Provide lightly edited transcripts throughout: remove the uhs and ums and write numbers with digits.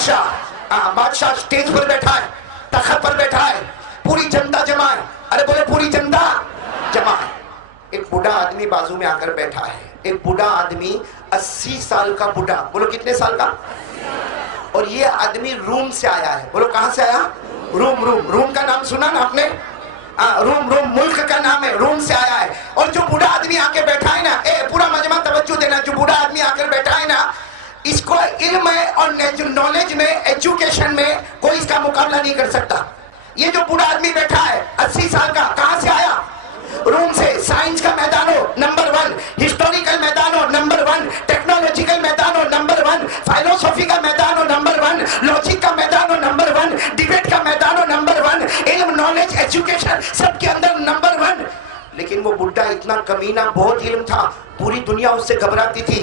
बादशाह स्टेज पर बैठा है, तख्त पर बैठा है, पूरी जनता जमा है। अरे बोले पूरी जनता जमा है। एक बूढ़ा आदमी बाजू में आकर बैठा है, एक बूढ़ा आदमी 80 साल का बूढ़ा, बोलो कितने साल का? और ये आदमी रूम से आया है, बोलो कहां से आया? रूम का नाम सुना ना आपने? रूम मुल्क का नाम है, रूम से आया है। और जो बूढ़ा आदमी आके बैठा है ना, पूरा मजमा तवज्जो देना, जो बूढ़ा आदमी आकर बैठा है ना, इसको इल्म और नॉलेज में, एजुकेशन में कोई इसका मुकाबला नहीं कर सकता। ये जो बूढ़ा आदमी बैठा है 80 साल का, कहां से आया? रूम से। साइंस का मैदानों नंबर 1, हिस्टोरिकल मैदानों नंबर 1, टेक्नोलॉजिकल मैदानों नंबर 1, फिलोसॉफी का मैदानों नंबर 1, लॉजिक का मैदानों नंबर 1, डिबेट का मैदानों नंबर 1, इल्म नॉलेज एजुकेशन सबके अंदर नंबर 1। लेकिन वो बुढ़ा इतना कमीना, बहुत इल्म था, पूरी दुनिया उससे घबराती थी,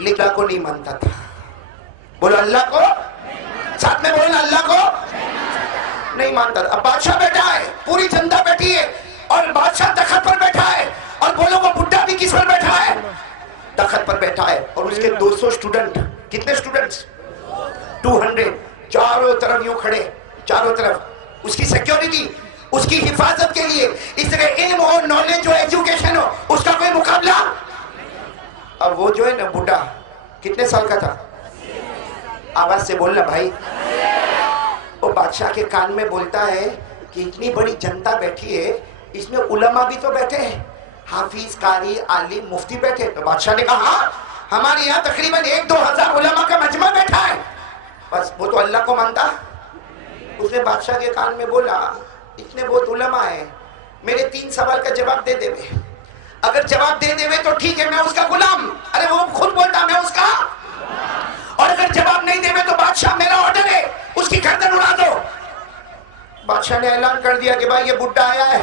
लेकिन अल्लाह को नहीं मानता था। बोलो अल्लाह को, साथ में बोलो अल्लाह को नहीं मानता था। अब बादशाह बैठा है, पूरी जनता बैठी है, और बादशाह तख्त पर बैठा है, और बोलो वो बुड्ढा भी किस पर बैठा है? तख्त पर बैठा है। और उसके 200 स्टूडेंट, कितने स्टूडेंट्स? 200, चारों तरफ यूं खड़े, चारों तरफ उसकी सिक्योरिटी, उसकी हिफाजत के लिए। इसलिए इल्म हो, नॉलेज हो, एजुकेशन हो, उसका कोई मुकाबला। अब वो जो है ना बुड्ढा, कितने साल का था? आवाज से बोलना भाई। वो बादशाह के कान में बोलता है कि इतनी बड़ी जनता बैठी है, इसमें उलमा भी तो बैठे हैं, हाफिज, कारी, आलिम, मुफ्ती बैठे। तो बादशाह ने कहा हमारे यहाँ तकरीबन 1-2 हजार उलमा का मजमा बैठा है। बस वो तो अल्लाह को मानता। उसने बादशाह के कान में बोला इतने बहुत उलमा है, मेरे 3 सवाल का जवाब दे देवे। अगर जवाब दे देवे तो ठीक है, मैं उसका गुलाम। अरे वो खुद बोलता मैं उसका। और अगर जवाब नहीं देवे तो बादशाह मेरा ऑर्डर है, उसकी गर्दन उड़ा दो। बादशाह ने ऐलान कर दिया कि भाई ये बुड्ढा आया है,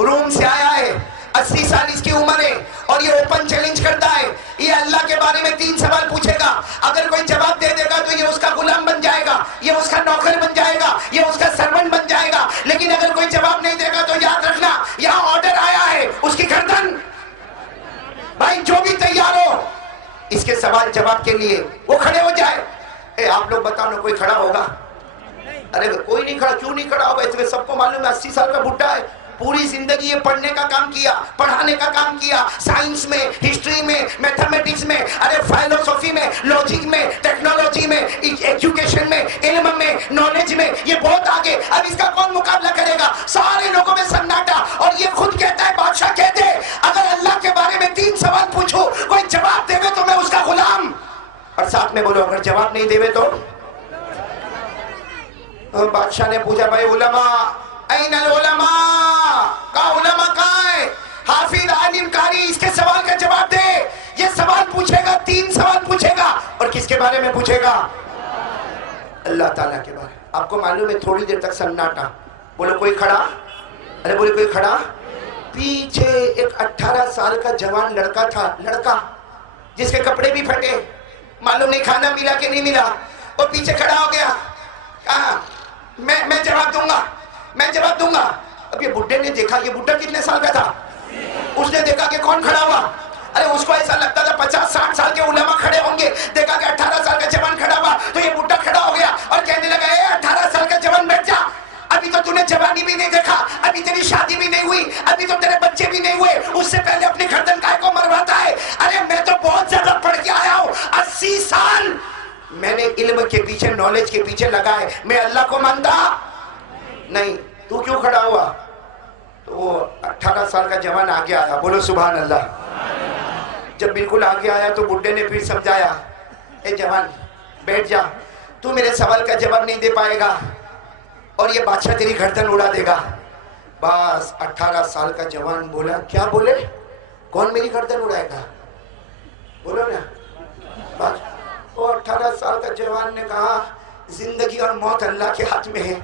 रूम से आया है, 80 साल इसकी उम्र है, और ये ओपन चैलेंज करता है, ये अल्लाह के बारे में 3 सवाल पूछेगा। अगर कोई जवाब दे देगा तो ये उसका गुलाम बन जाएगा, ये उसका नौकर बन जाएगा, ये उसका सर्वेंट बन जाएगा। लेकिन अगर कोई जवाब नहीं देगा तो याद रखना, यहाँ ऑर्डर आया है, उसकी गर्दन। भाई जो भी तैयार हो इसके सवाल जवाब के लिए, वो खड़े हो जाए। आप लोग बताओ ना, कोई खड़ा होगा? अरे कोई नहीं खड़ा। क्यों नहीं खड़ा होगा? इसलिए सबको मालूम है 80 साल का बुड्ढा है, पूरी जिंदगी ये पढ़ने का काम किया, पढ़ाने का काम किया, साइंस में, हिस्ट्री में, मैथमेटिक्स में, अरे फिलोसॉफी में, लॉजिक में, टेक्नोलॉजी में, एजुकेशन में, इल्म में, नॉलेज में, ये बहुत आगे। अब इसका कौन मुकाबला करेगा? सारे लोगों में सन्नाटा। और ये खुद कहता है, बादशाह कहते अगर अल्लाह के बारे में 3 सवाल पूछो, कोई जवाब देवे तो मैं उसका गुलाम। और साथ में बोलो अगर जवाब नहीं देवे तो? बादशाह ने पूछा भाई उलमा ऐनल उलमा, का उलमा कहाँ है? हाफिज, आलिम, कारी, इसके सवाल का जवाब दे। ये सवाल पूछेगा, 3 सवाल पूछेगा, और किसके बारे में पूछेगा? अल्लाह ताला के बारे में। आपको मालूम है थोड़ी देर तक सन्नाटा। बोलो कोई खड़ा? अरे बोले कोई खड़ा? पीछे एक 18 साल का जवान लड़का था, लड़का जिसके कपड़े भी फटे, मालूम नहीं खाना मिला कि नहीं मिला, वो पीछे खड़ा हो गया। कहा मैं जवाब दूंगा, मैं जवाब दूंगा। अब ये बुड्ढे ने देखा, ये बुड्ढा कितने साल का था? उसने देखा कि कौन खड़ा हुआ। अरे उसको ऐसा लगता था 50-60 साल के उलमा खड़े होंगे, देखा कि 18 साल का जवान खड़ा हुआ, तो ये बुड्ढा खड़ा हो गया और कहने लगा 18 साल का जवान बैठ जा, अभी तो तूने जवानी भी नहीं देखा, अभी तेरी शादी भी नहीं हुई, अभी तो तेरे बच्चे भी नहीं हुए, उससे पहले अपनी गर्दन काय को मरवाता है? अरे मैं तो बहुत ज्यादा पढ़ के आया हूँ, 80 साल मैंने इल्म के पीछे, नॉलेज के पीछे लगा है, मैं अल्लाह को मानता नहीं। तू क्यों खड़ा हुआ? तो वो 18 साल का जवान आगे आया। बोलो सुभान अल्लाह। जब बिल्कुल आगे आया तो बुड्ढे ने फिर समझाया, ए जवान बैठ जा, तू मेरे सवाल का जवाब नहीं दे पाएगा और ये बादशाह तेरी गर्दन उड़ा देगा। बस 18 साल का जवान बोला, क्या बोले? कौन मेरी गर्दन उड़ाएगा? बोलो ना। बस वो 18 साल का जवान ने कहा, जिंदगी और मौत अल्लाह के हाथ में है,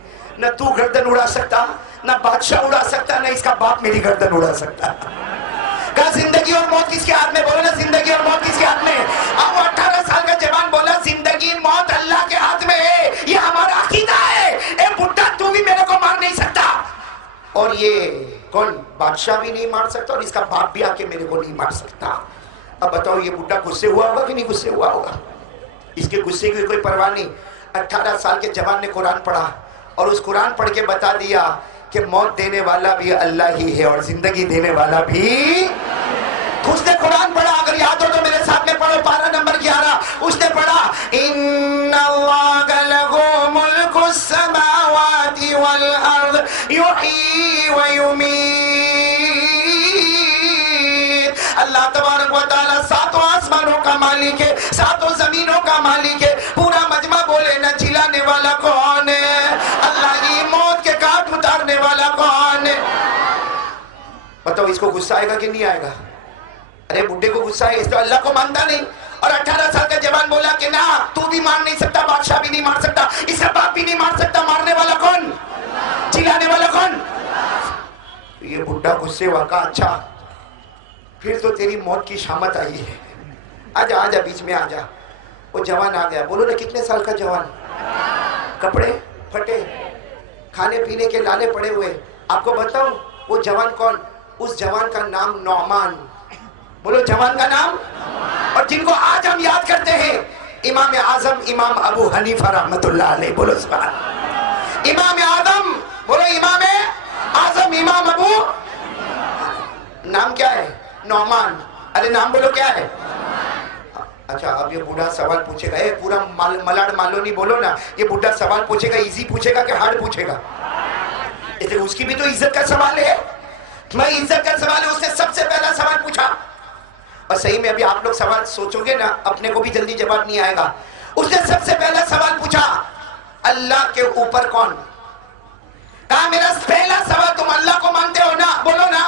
न तू गर्दन उड़ा सकता, न बादशाह उड़ा सकता, न इसका बाप मेरी गर्दन उड़ा सकता। कहा जिंदगी और मौत किसके हाथ में? बोलो ना, जिंदगी और मौत किसके हाथ में? अब वो 18 साल का जवान बोला, जिंदगी मौत अल्लाह के हाथ में है, ये हमारा अकीदा है। ए बुड्ढा, तू भी मेरे को मार नहीं सकता, और ये कौन बादशाह भी नहीं मार सकता, और इसका बाप भी आके मेरे को नहीं मार सकता। अब बताओ ये बुड्ढा गुस्से हुआ होगा कि नहीं गुस्से हुआ होगा? इसके गुस्से की कोई परवाह नहीं। 18 साल के जवान ने कुरान पढ़ा और उस कुरान पढ़ के बता दिया कि मौत देने वाला भी अल्लाह ही है और जिंदगी देने वाला भी। उसने कुरान पढ़ा, अगर याद हो तो मेरे साथ में पढ़ो, पारा नंबर 11। उसने पढ़ा इन्नल्लाह लहू मुल्कुस समावाति वल अर्द युही व युमीत। अल्लाह तबारक व तआला सातों आसमानों का मालिक है, सातों जमीनों का मालिक है। पूरा मजमा बोले न जिलाने वाला कौन है? अल्लाह ही। मौत के काट उतारने वाला कौन है? बताओ इसको गुस्सा आएगा कि नहीं आएगा? अरे बुड्ढे को गुस्सा है, इस तो अल्लाह को मानता नहीं। और 18 साल का जवान बोला कि ना तू भी मार नहीं सकता, बादशाह भी नहीं मार सकता, इसका बाप भी नहीं मार सकता। मारने वाला कौन? चिल्लाने वाला कौन? ये बुड्ढा गुस्से हुआ, कहा अच्छा फिर तो तेरी मौत की शामत आई है, आजा आजा बीच में आजा। वो जवान आ गया। बोलो ना कितने साल का जवान, कपड़े फटे, खाने पीने के लाले पड़े हुए। आपको बताऊं वो जवान कौन? उस जवान का नाम नौमान। बोलो जवान का नाम। और जिनको आज हम याद करते हैं, इमाम आजम इमाम अबू हनीफा रहमतुल्लाह अलैह। बोलो सुभान। इमाम आजम, बोलो इमाम आजम इमाम अबू। नाम क्या है? नौमान। अरे नाम बोलो क्या है? अच्छा अब ये बूढ़ा सवाल पूछेगा, ए पूरा मलाड मालो नहीं बोलो ना। ये बूढ़ा सवाल पूछेगा, इजी पूछेगा कि हार्ड पूछेगा? इसलिए उसकी भी तो इज्जत का सवाल है। मैं इज्जत का सवाल है, उसने सबसे पहला सवाल पूछा। और सही में अभी आप लोग सवाल सोचोगे ना, अपने को भी जल्दी जवाब नहीं आएगा। उसने सबसे पहला सवाल पूछा अल्लाह के ऊपर कौन? कहा मेरा पहला सवाल, तुम अल्लाह को मानते हो ना? बोलो ना।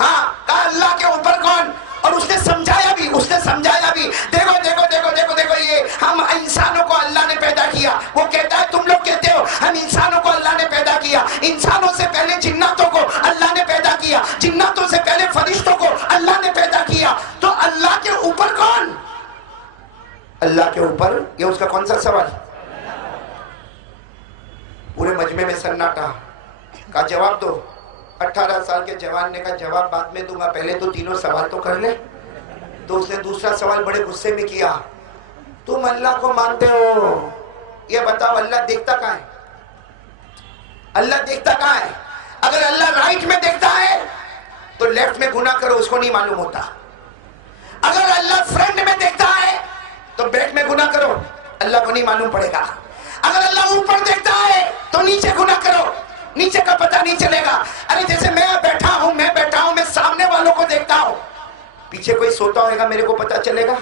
हाँ, कहा अल्लाह के ऊपर कौन? और उसने समझाया भी, उसने समझाया भी। देखो देखो देखो देखो देखो, ये हम इंसानों को अल्लाह ने पैदा किया। वो कहता है, तुम लोग कहते हो हम इंसानों को अल्लाह ने पैदा किया। इंसानों से पहले जिन्नातों को अल्लाह ने पैदा किया, जिन्नातों से पहले फरिश्तों को अल्लाह ने पैदा किया। तो अल्लाह के ऊपर कौन? अल्लाह के ऊपर, ये उसका कौन सा सवाल? पूरे मजमे में सन्नाटा। का जवाब दो। 18 साल के जवान ने कहा जवाब बाद में दूंगा, पहले तो तीनों सवाल तो कर ले। तो उसने दूसरा सवाल बड़े गुस्से में किया, तुम अल्लाह को मानते हो, ये बताओ अल्लाह देखता कहाँ है? अल्लाह देखता कहाँ है? अगर अल्लाह राइट में देखता है तो लेफ्ट में गुनाह करो, उसको नहीं मालूम होता। अगर अल्लाह फ्रंट में देखता है तो बैक में गुनाह करो, अल्लाह को नहीं मालूम पड़ेगा। अगर अल्लाह ऊपर देखता है तो नीचे गुनाह करो, नीचे का पता नहीं चलेगा। अरे जैसे मैं बैठा हूं, मैं सामने वालों को देखता हूं, पीछे कोई सोता होगा मेरे को पता चलेगा?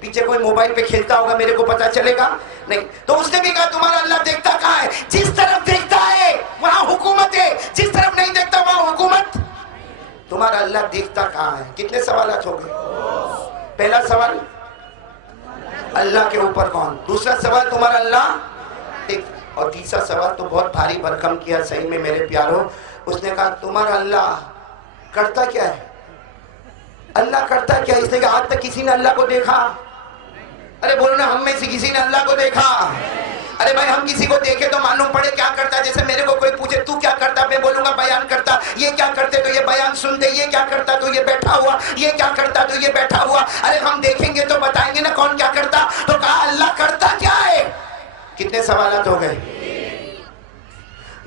पीछे कोई मोबाइल पे खेलता होगा मेरे को पता चलेगा? नहीं। तो उसने भी कहा तुम्हारा अल्लाह देखता कहाँ है? जिस तरफ देखता है वहां हुकूमत है, जिस तरफ नहीं देखता वहां हुकूमत। तुम्हारा अल्लाह देखता कहाँ है? कितने सवाल हो गए? पहला सवाल अल्लाह के ऊपर कौन, दूसरा सवाल तुम्हारा अल्लाह देख, और तीसरा सवाल तो बहुत भारी भरकम किया सही में मेरे प्यारों। उसने कहा तुम्हारा अल्लाह करता क्या है? अल्लाह करता क्या? इसने कहा आज तक किसी ने अल्लाह को देखा? अरे बोलो ना, हम में से किसी ने अल्लाह को देखा? अरे भाई हम किसी को देखे तो मालूम पड़े क्या करता। जैसे मेरे को कोई पूछे तू क्या करता, मैं बोलूंगा बयान करता। ये क्या करते तो ये बयान सुनते, ये क्या करता तो ये बैठा हुआ, ये क्या करता तो ये बैठा हुआ। अरे हम देखेंगे तो बताएंगे ना कौन क्या करता। तो कहा अल्लाह करता क्या है? कितने सवालात हो गए?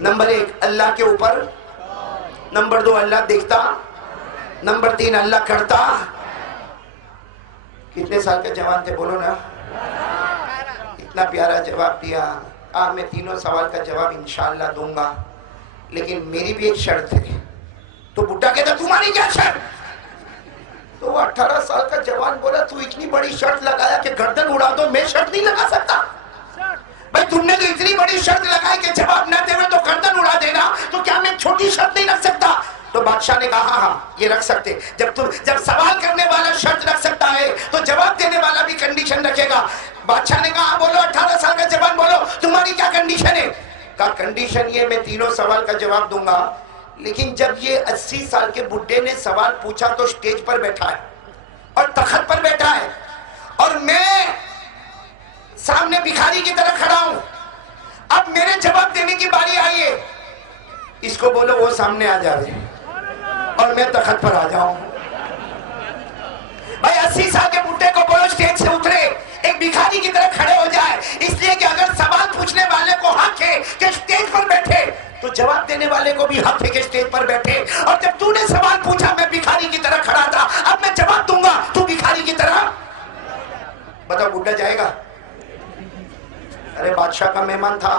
नंबर 1 अल्लाह के ऊपर, नंबर 2 अल्लाह देखता, नंबर 3 अल्लाह करता। कितने साल के जवान थे बोलो ना? इतना प्यारा जवाब दिया। मैं तीनों सवाल का जवाब इंशाअल्लाह दूंगा, लेकिन मेरी भी एक शर्त है। तो बुड्ढा कहता तुम्हारी क्या शर्त? तो वो 18 साल का जवान बोला तू इतनी बड़ी शर्त लगाया कि गर्दन उड़ा दो, मैं शर्त नहीं लगा सकता। भाई तुमने तो इतनी बड़ी शर्त लगाई कि जवाब न देवे तो गर्दन उड़ा देना, तो क्या मैं छोटी शर्त नहीं रख सकता? तो बादशाह ने कहा हाँ ये रख सकते। जब सवाल करने वाला शर्त रख सकता है तो जवाब देने वाला भी कंडीशन रखेगा। बादशाह ने कहा बोलो 18 साल का जवान बोलो तुम्हारी क्या कंडीशन है? कहा कंडीशन ये मैं तीनों सवाल का जवाब दूंगा, लेकिन जब ये 80 साल के बुड्ढे ने सवाल पूछा तो स्टेज पर बैठा है और तख्त पर बैठा है और मैं सामने भिखारी की तरह खड़ा हूं। अब मेरे जवाब देने की बारी आई है, इसको बोलो वो सामने आ जाए और मैं तख्त पर आ जाऊं। भाई 80 साल के बुड्ढे को बोलो स्टेज से उतरे, एक भिखारी की तरह खड़े हो जाए, इसलिए कि अगर वाले को भी हक है कि स्टेज पर बैठे। और जब तूने सवाल पूछा मैं भिखारी की तरह खड़ा था, अब मैं जवाब दूंगा, तू भिखारी की तरह। बताओ बुड्ढा जाएगा? अरे बादशाह का मेहमान था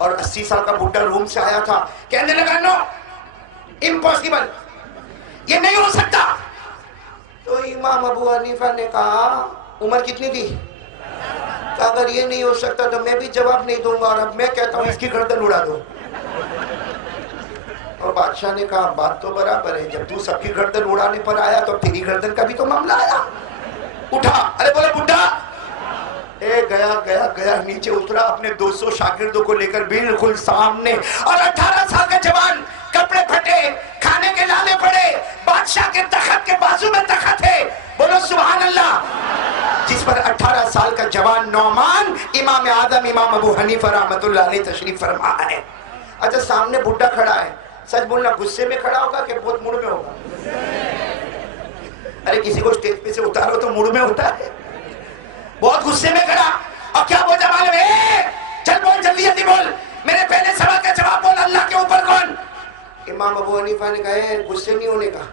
और 80 साल का बुड्ढा रूम से आया था, कहने लगा नो इम्पॉसिबल, ये नहीं हो सकता। तो इमाम अबू हनीफा ने कहा, उम्र कितनी थी? अगर ये नहीं हो सकता तो मैं भी जवाब नहीं दूंगा, और अब मैं कहता हूं इसकी गर्दन उड़ा दो। और बादशाह ने कहा बात तो बराबर है, जब तू सबकी गर्दन उड़ाने पर आया तो तेरी गर्दन का भी तो मामला आया। उठा, अरे बोले बुड्ढा, गया गया गया, नीचे उतरा, अपने 200 शागिर्दों को लेकर बिल्कुल सामने, और 18 साल का जवान, कपड़े फटे, खाने के लाले पड़े, बादशाह के तखत के बाजू में तखत है, बोलो सुभान अल्लाह, जिस पर 18 साल का जवान नौमान इमाम आदम इमाम अबू हनीफा रहमतुल्लाह अलैह तशरीफ फरमा है। अच्छा, सामने बुड्ढा खड़ा है, सच बोलना गुस्से में खड़ा होगा कि बहुत मूड में होगा? अरे किसी को स्टेज पे से उतारो तो मूड में होता है, बहुत गुस्से में खड़ा। और क्या बोलता मालूम है? चल बोल, जल्दी जल्दी बोल, मेरे पहले सवाल का जवाब बोल, अल्लाह के ऊपर कौन? इमाम अबू हनीफा ने कहा गुस्से नहीं होने का,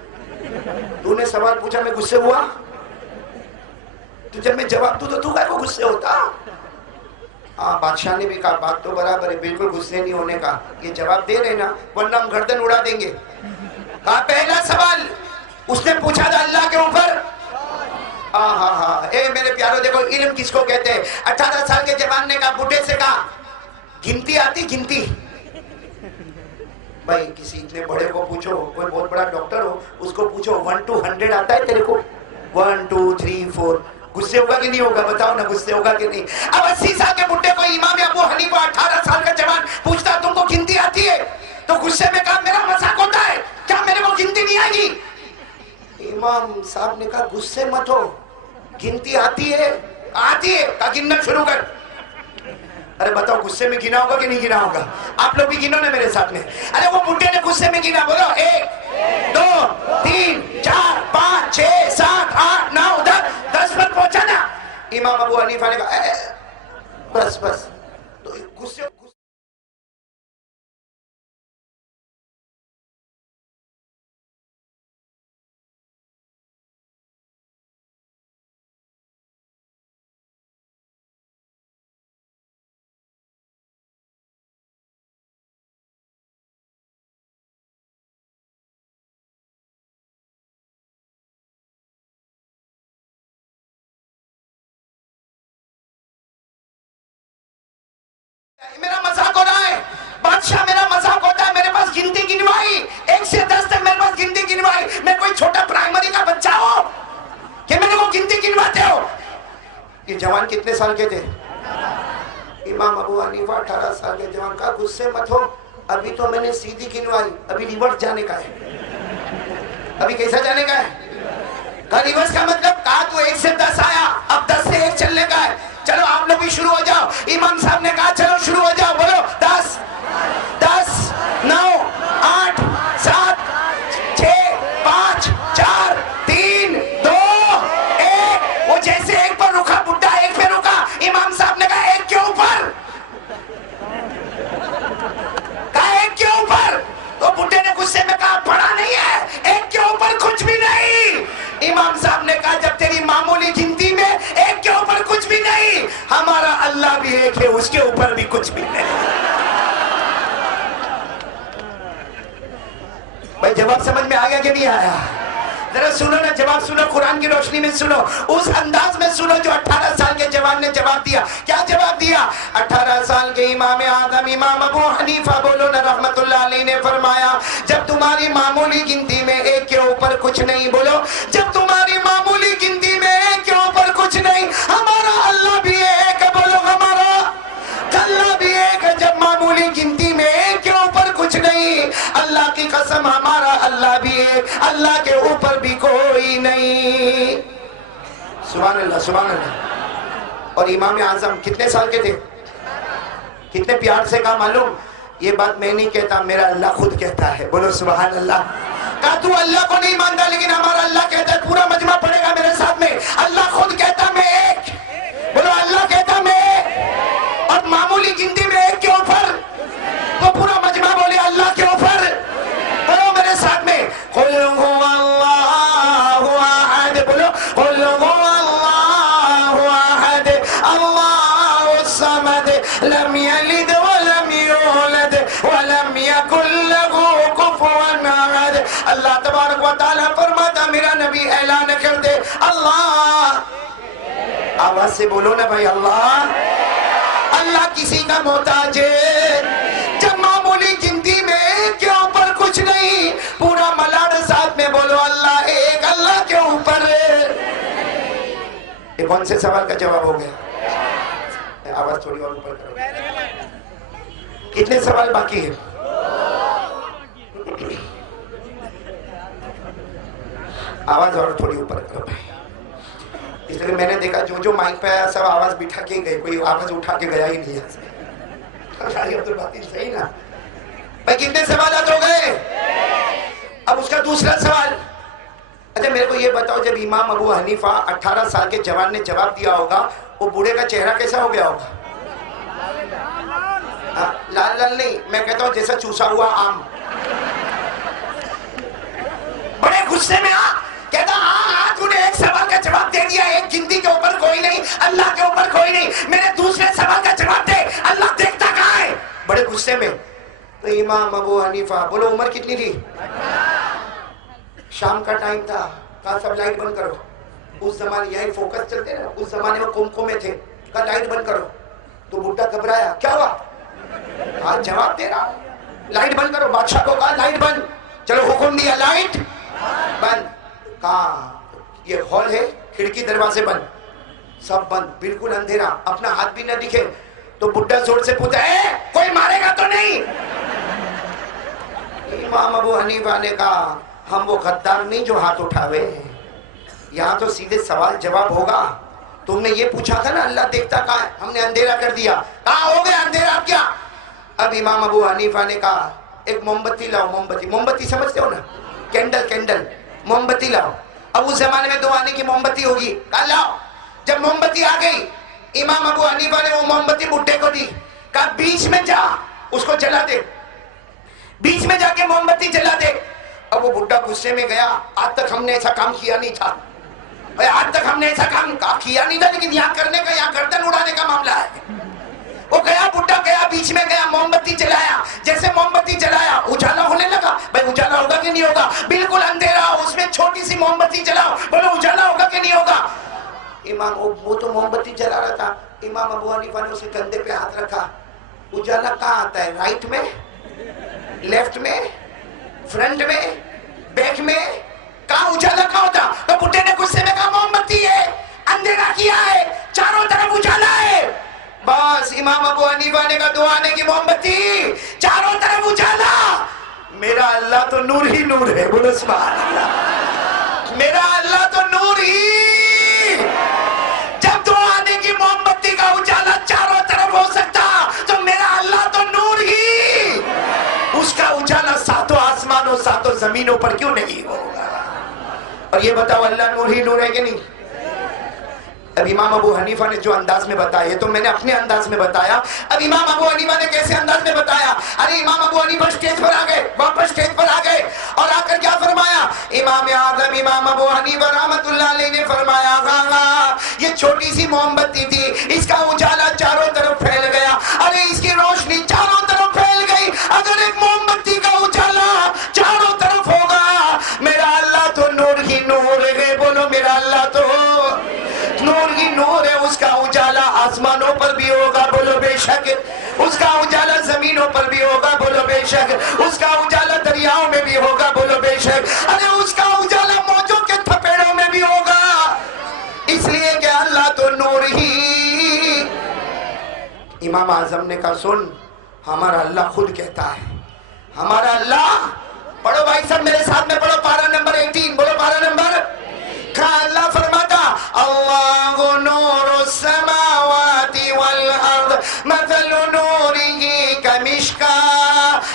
तूने सवाल पूछा मैं गुस्से हुआ? तो जब मैं जवाब दूं तो तू क्या को गुस्से होता? हाँ, बादशाह ने भी कहा बात तो बराबर है, बिल्कुल गुस्से नहीं होने का, ये जवाब दे रहे ना वरना हम गर्दन उड़ा देंगे। कहा पहला सवाल उसने पूछा था अल्लाह के ऊपर। हाँ हाँ हाँ, मेरे प्यारो देखो इल्म किसको कहते हैं? 18 साल के जवान ने कहा, बुढ़े से कहा गिनती आती? गिनती भाई किसी इतने बड़े को पूछो, कोई बहुत बड़ा डॉक्टर हो उसको पूछो 1 to 100 आता है तेरे को? 1 2 3 4, गुस्से होगा कि नहीं होगा? बताओ ना, गुस्से होगा कि नहीं? अब 80 साल के बुड्ढे को इमाम अबू हनीफा 18 साल का जवान पूछता तुमको गिनती आती है? तो गुस्से में कहा मेरा मजाक होता है क्या, मेरे को गिनती नहीं आएगी? इमाम साहब ने कहा गुस्से मत हो, गिनती आती है? आती है। कहा गिनना शुरू कर। अरे बताओ गुस्से में गिना होगा कि नहीं गिना होगा? आप लोग भी गिनो ना मेरे साथ में। अरे वो बुड्ढे ने गुस्से में गिना, बोलो 1 2 3 4 5 6 7 8 9 10 पर पहुंचा ना। इमाम अबू हनीफा ने कहा बस बस, तो गुस्से मेरा मजाक हो रहा है बादशाह, मेरा मजाक होता है, मेरे पास गिनती गिनवाई 1 से 10 तक, मेरे पास गिनती गिनवाई। मैं कोई छोटा प्राइमरी का बच्चा हो कि मेरे को गिनती गिनवाते हो? ये जवान कितने साल के थे? इमाम अबू हनीफा 18 साल के जवान का गुस्से मत हो, अभी तो मैंने सीधी गिनवाई, अभी रिवर्स जाने का है। अभी कैसा जाने का है? रिवर्स का मतलब कहा तू 1 से 10 आया, अब 10 से 1 चलने का है। चलो आप लोग भी शुरू हो जाओ। इमाम साहब ने कहा चलो शुरू हो जाओ, बोलो 10 10 9 8 7 6 5 4 3 2 1। वो जैसे 1 पर रुका बुड्ढा 1 पे रुका, इमाम साहब ने कहा 1 के ऊपर, कहा 1 के ऊपर। तो बुड्ढे ने गुस्से में कहा पढ़ा नहीं है, 1 के ऊपर कुछ भी नहीं। इमाम साहब ने कहा जब तेरी मामूली गिनती में 1 के ऊपर कुछ भी नहीं, हमारा अल्लाह भी 1 है, उसके ऊपर भी कुछ भी नहीं। भाई जवाब समझ में आ गया कि नहीं आया? जरा सुनो ना, जवाब सुनो, कुरान की रोशनी में सुनो, उस अंदाज में सुनो जो 18 साल के जवान ने जवाब दिया। क्या जवाब दिया? 18 साल के इमाम आदम इमाम अबू हनीफा बोलो ना रहमतुल्लाह अलैह ने फरमाया जब तुम्हारी मामूली गिनती में 1 के ऊपर कुछ नहीं, बोलो जब तुम्हारी मामूली गिनती में 1 के ऊपर कुछ नहीं, हमारा अल्लाह भी 1 है, बोलो हमारा अल्लाह भी 1 है। जब मामूली गिनती में 1 के ऊपर कुछ नहीं, अल्लाह की कसम हमारा अल्लाह भी 1, अल्लाह के ऊपर भी कोई नहीं। सुभान अल्लाह सुभान अल्लाह। और इमाम आजम कितने साल के थे? कितने प्यार से कहा मालूम? ये बात मैं नहीं कहता, मेरा अल्लाह खुद कहता है, बोलो सुभान अल्लाह। कहा तू अल्लाह को नहीं मानता लेकिन हमारा अल्लाह कहता है, पूरा मजमा पड़ेगा मेरे साथ में, अल्लाह खुद कहता मैं 1, बोलो अल्लाह कहता मैं 1। और मामूली गिनती में 1 के ऊपर, तो पूरा मजमा बोले अल्लाह के ऊपर कुल हुवल्लाहु अहद, बोलो कुल हुवल्लाहु अहद, अल्लाहु समद, लम यलिद वलम यूलद वलम यकुल लहू कुफुवन अहद। अल्लाह तबारक व तआला फरमाता मेरा नबी ऐलान कर दे अल्लाह, आवाज से बोलो ना भाई, अल्लाह। अल्लाह किसी का मोहताज है। जब मामूली गिनती में एक के ऊपर कुछ नहीं, पूरा मलाड साथ में बोलो अल्लाह एक, अल्लाह के ऊपर है। ये कौन से सवाल का जवाब हो गया? आवाज थोड़ी और ऊपर करो। कितने सवाल बाकी है? आवाज और थोड़ी ऊपर करो भाई। इसलिए मैंने देखा जो जो माइक पे आया सब आवाज बिठा के गए, कोई आवाज उठा के गया ही नहीं है। तो बात सही ना भाई। कितने सवाल हो गए? अब उसका दूसरा सवाल, अच्छा मेरे को ये बताओ, जब इमाम अबू हनीफा 18 साल के जवान ने जवाब दिया होगा, वो बूढ़े का चेहरा कैसा हो गया होगा? लाल लाल नहीं, मैं कहता हूँ जैसा चूसा हुआ आम। बड़े गुस्से में कहता हाँ तूने एक सवाल का जवाब दे दिया, एक गिनती के ऊपर कोई नहीं, अल्लाह के ऊपर कोई नहीं, मेरे दूसरे सवाल का जवाब दे, अल्लाह देखता कहाँ है? बड़े गुस्से में। तो इमाम अबू हनीफा, बोलो उम्र कितनी थी? शाम का टाइम था, कहा सब लाइट बंद करो। उस जमाने यही फोकस चलते ना, उस जमाने में कुमकुमे थे, कहा लाइट बंद करो। तो बुड्ढा घबराया, क्या हुआ? आज जवाब दे रहा, लाइट बंद करो। बादशाह को कहा लाइट बंद, चलो हुक्म दिया लाइट बंद। कहा ये हॉल है, खिड़की दरवाजे बंद, सब बंद, बिल्कुल अंधेरा, अपना हाथ भी न दिखे। तो बुड्ढा जोर से पूछा कोई मारेगा तो नहीं? इमाम अबू हनीफा ने कहा हम वो गद्दार नहीं जो हाथ उठावे, यहाँ तो सीधे सवाल जवाब होगा। तुमने ये पूछा था ना अल्लाह देखता कहाँ है, हमने अंधेरा कर दिया, कहाँ हो गया अंधेरा क्या? अब इमाम अबू हनीफा ने कहा एक मोमबत्ती लाओ। मोमबत्ती, मोमबत्ती समझते हो ना, कैंडल, कैंडल, मोमबत्ती लाओ। अब उस जमाने में 2 आने की मोमबत्ती होगी, कहा लाओ। जब मोमबत्ती आ गई, इमाम अबू हनीफा ने वो मोमबत्ती बुड्ढे को दी, कहा बीच में जा उसको जला दे, बीच में जाके मोमबत्ती जला दे। अब वो बुड्ढा गुस्से में गया, आज तक हमने ऐसा काम किया नहीं था, आज तक हमने ऐसा काम किया नहीं था, लेकिन यहाँ करने का, यहाँ गर्दन उड़ाने का मामला है। वो गया, बुड्ढा गया, बीच में गया, मोमबत्ती जलाया। जैसे मोमबत्ती जलाया उजाला होने लगा। भाई उजाला होगा कि नहीं होगा? बिल्कुल अंधेरा, उसमें छोटी सी मोमबत्ती जलाओ, बोलो उजाला होगा कि नहीं होगा? इमाम वो तो मोमबत्ती जला रहा था, इमाम अबू हनीफा ने उसके कंधे पे हाथ रखा। उजाला कहाँ आता है? राइट में, लेफ्ट में, फ्रंट में, बैक में, कहाँ उजाला कहाँ होता? तो बुड्ढे ने गुस्से में कहा मोमबत्ती है, अंधेरा किया है, चारों तरफ उजाला है। बस इमाम अबू हनीफा ने कहा 2 आने की मोमबत्ती, चारों तरफ उजाला। मेरा अल्लाह तो नूर ही नूर है, बोलो सुभान अल्लाह। मेरा अल्लाह तो नूर ही, जब 2 आने की मोमबत्ती का उजाला चारों तरफ हो सकता, तो मेरा अल्लाह तो नूर ही, उसका उजाला 7 आसमानों 7 जमीनों पर क्यों नहीं होगा? और ये बताओ अल्लाह नूर ही नूर है कि नहीं? अब इमाम अबू हनीफा ने जो अंदाज में बताया, ये तो मैंने अपने अंदाज में बताया, अब इमाम अबू हनीफा ने कैसे अंदाज में बताया? अरे इमाम अबू हनीफा स्टेज पर आ गए, वापस स्टेज पर आ गए और आकर क्या फरमाया? इमाम आज़म इमाम अबू हनीफा रहमतुल्लाह अलैहि ने फरमाया ये छोटी सी मोमबत्ती थी, इसका उजाला चारों तरफ फैल गया, अरे इसकी रोशनी चारों तरफ फैल गई। अगर एक मोमबत्ती का उजाला चारों तरफ होगा, मेरा अल्लाह तो नूर ही नूर है, बोलो मेरा अल्लाह तो नूर ही नूर है, उसका उजाला आसमानों पर भी होगा, बोलो बेशक, उसका उजाला जमीनों पर भी होगा, बोलो बेशक, उसका उजाला दरियाओं में भी होगा, बोलो बेशक, अरे उसका उजाला मौजों के थपेड़ों में भी होगा, इसलिए कि अल्लाह तो नूर ही। इमाम आजम ने कहा सुन, हमारा अल्लाह खुद कहता है, हमारा अल्लाह, पढ़ो भाई सब मेरे साथ में पढ़ो, पारा नंबर 18, बोलो पारा नंबर। अल्लाह फरमाता अल्लाहु नूरुस समावाति वल अर्द मथलु नूरिही कमिश्का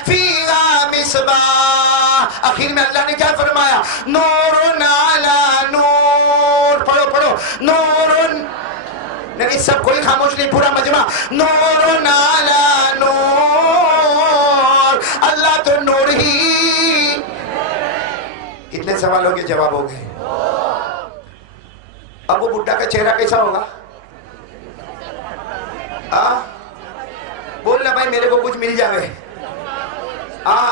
फीहा मिस्बाह। आखिर में अल्लाह ने क्या फरमाया? नूरुन अला नूर, पढ़ो पढ़ो, नूरुन, नहीं सब कोई खामोश नहीं, पूरा मजमा, नूरुन अला नूर, अल्लाह तो नूर ही। सवालों के जवाब हो गए। अब वो बुड्ढा का चेहरा कैसा होगा? बोल ना भाई, मेरे को कुछ मिल जाए।